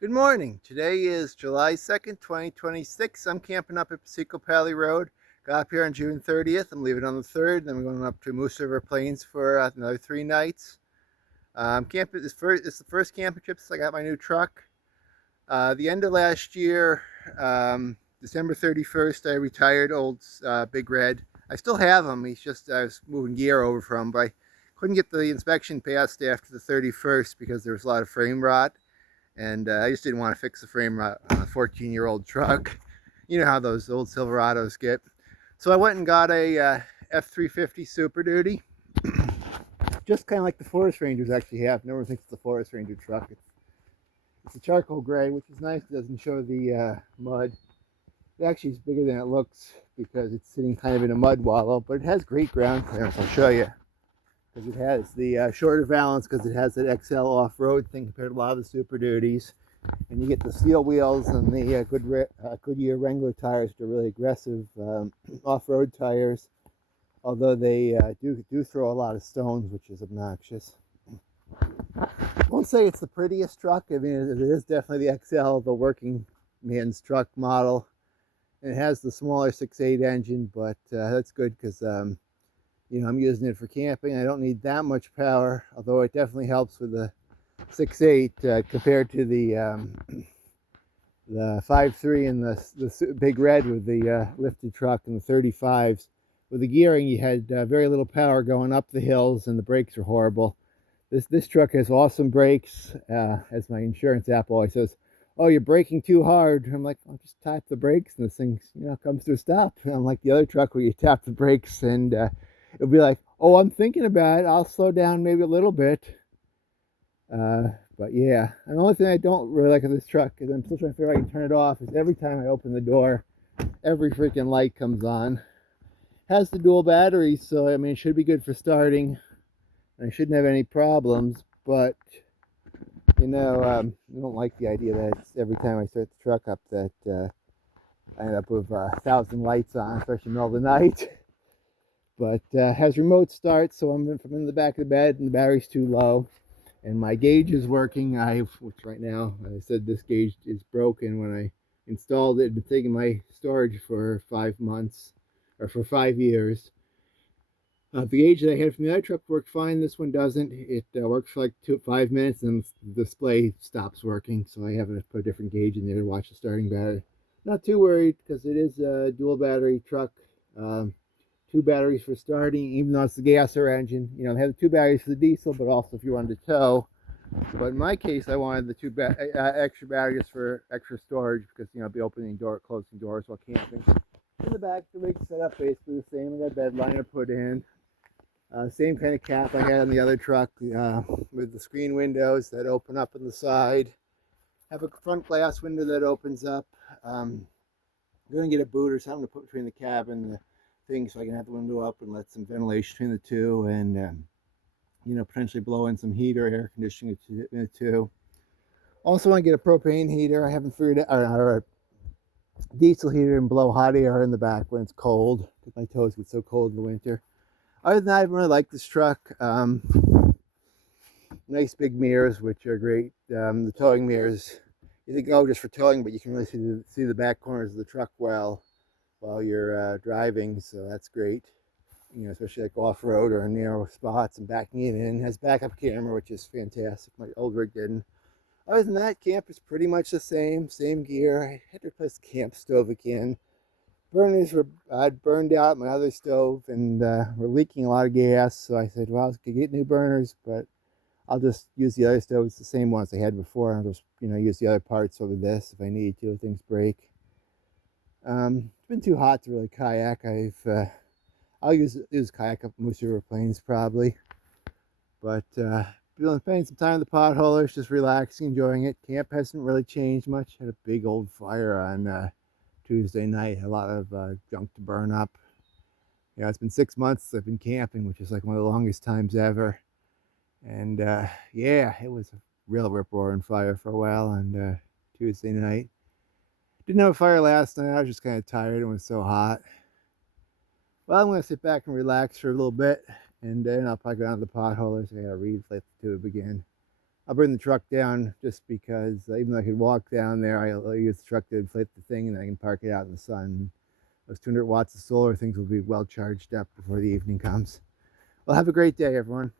Good morning. Today is July 2nd, 2026. I'm camping up at Piseco-Powley Road. Got up here on June 30th. I'm leaving on the 3rd. Then we're going up to Moose River Plains for another 3 nights. Camping it's the first camping trip since I got my new truck. The end of last year, December 31st, I retired old Big Red. I still have him. I was moving gear over from him, but I couldn't get the inspection passed after the 31st because there was a lot of frame rot. And I just didn't want to fix the frame on a 14-year-old truck. You know how those old Silverados get. So I went and got a F350 SuperDuty. Just kind of like the Forest Rangers actually have. No one thinks it's a Forest Ranger truck. It's a charcoal gray, which is nice. It doesn't show the mud. It actually is bigger than it looks because it's sitting kind of in a mud wallow, but it has great ground clearance. I'll show you. Because it has the shorter valance, because it has that XL off-road thing compared to a lot of the Super Duties. And you get the steel wheels and the Goodyear Wrangler tires, which are really aggressive off-road tires. Although they do throw a lot of stones, which is obnoxious. I won't say it's the prettiest truck. I mean, it is definitely the XL, the working man's truck model. And it has the smaller 6.8 engine, but that's good because I'm using it for camping. I don't need that much power, although it definitely helps with the 6.8 compared to the 5.3 and the Big Red with the lifted truck and the 35s. With the gearing, you had very little power going up the hills, and the brakes are horrible. This truck has awesome brakes, as my insurance app always says. Oh, you're braking too hard. I'm like, I'll just tap the brakes, and this thing, comes to a stop. And unlike the other truck where you tap the brakes and it'll be like, oh, I'm thinking about it. I'll slow down maybe a little bit. But yeah, and the only thing I don't really like of this truck is I'm still trying to figure out how I can turn it off. Is every time I open the door, every freaking light comes on. Has the dual batteries, so I mean, it should be good for starting. I shouldn't have any problems, but I don't like the idea that it's every time I start the truck up that I end up with 1,000 lights on, especially in the middle of the night. But has remote start, so I'm in the back of the bed and the battery's too low. And my gauge is working. Which right now, I said this gauge is broken when I installed it. It's been taking my storage for 5 months, or for 5 years. The gauge that I had from the other truck worked fine. This one doesn't. It works for like 5 minutes, and the display stops working. So I have to put a different gauge in there to watch the starting battery. Not too worried because it is a dual battery truck. 2 batteries for starting, even though it's the gasser engine. They have the 2 batteries for the diesel, but also if you wanted to tow. But in my case, I wanted the 2 extra batteries for extra storage because I'll be closing doors while camping. In the back, the rig's set up basically the same. I got a bed liner put in. Same kind of cap I had on the other truck with the screen windows that open up on the side. Have a front glass window that opens up. I'm going to get a boot or something to put between the cab and the thing so I can have the window up and let some ventilation between the two, and potentially blow in some heat or air conditioning in the two. Also want to get a propane heater. I haven't figured out, or a diesel heater, and blow hot air in the back when it's cold because my toes get so cold in the winter. Other than that, I really like this truck. Nice big mirrors, which are great. The towing mirrors, you think, oh, just for towing, but you can really see the back corners of the truck while you're driving, so that's great. Especially like off-road or narrow spots, and backing it in. It has backup camera, which is fantastic. My old rig didn't. Other than that, camp is pretty much the same gear. I had to replace the camp stove again. Burners I'd burned out my other stove and were leaking a lot of gas, so I said, well, I could get new burners, but I'll just use the other stove. It's the same ones I had before. I'll just use the other parts over this if I need to, if things break. It's been too hot to really kayak. I'll use kayak up Moose River Plains probably, but spending some time in the potholers, just relaxing, enjoying it. Camp hasn't really changed much. Had a big old fire on Tuesday night. A lot of junk to burn up. It's been 6 months I've been camping, which is like one of the longest times ever. And yeah, it was a real rip-roaring fire for a while on Tuesday night. Didn't have a fire last night. I was just kind of tired. It was so hot. Well, I'm going to sit back and relax for a little bit, and then I'll probably go down to the potholers. I got to read Flip the Tube again. I'll bring the truck down just because even though I could walk down there, I'll use the truck to inflate the thing, and then I can park it out in the sun. Those 200 watts of solar things will be well charged up before the evening comes. Well, have a great day, everyone.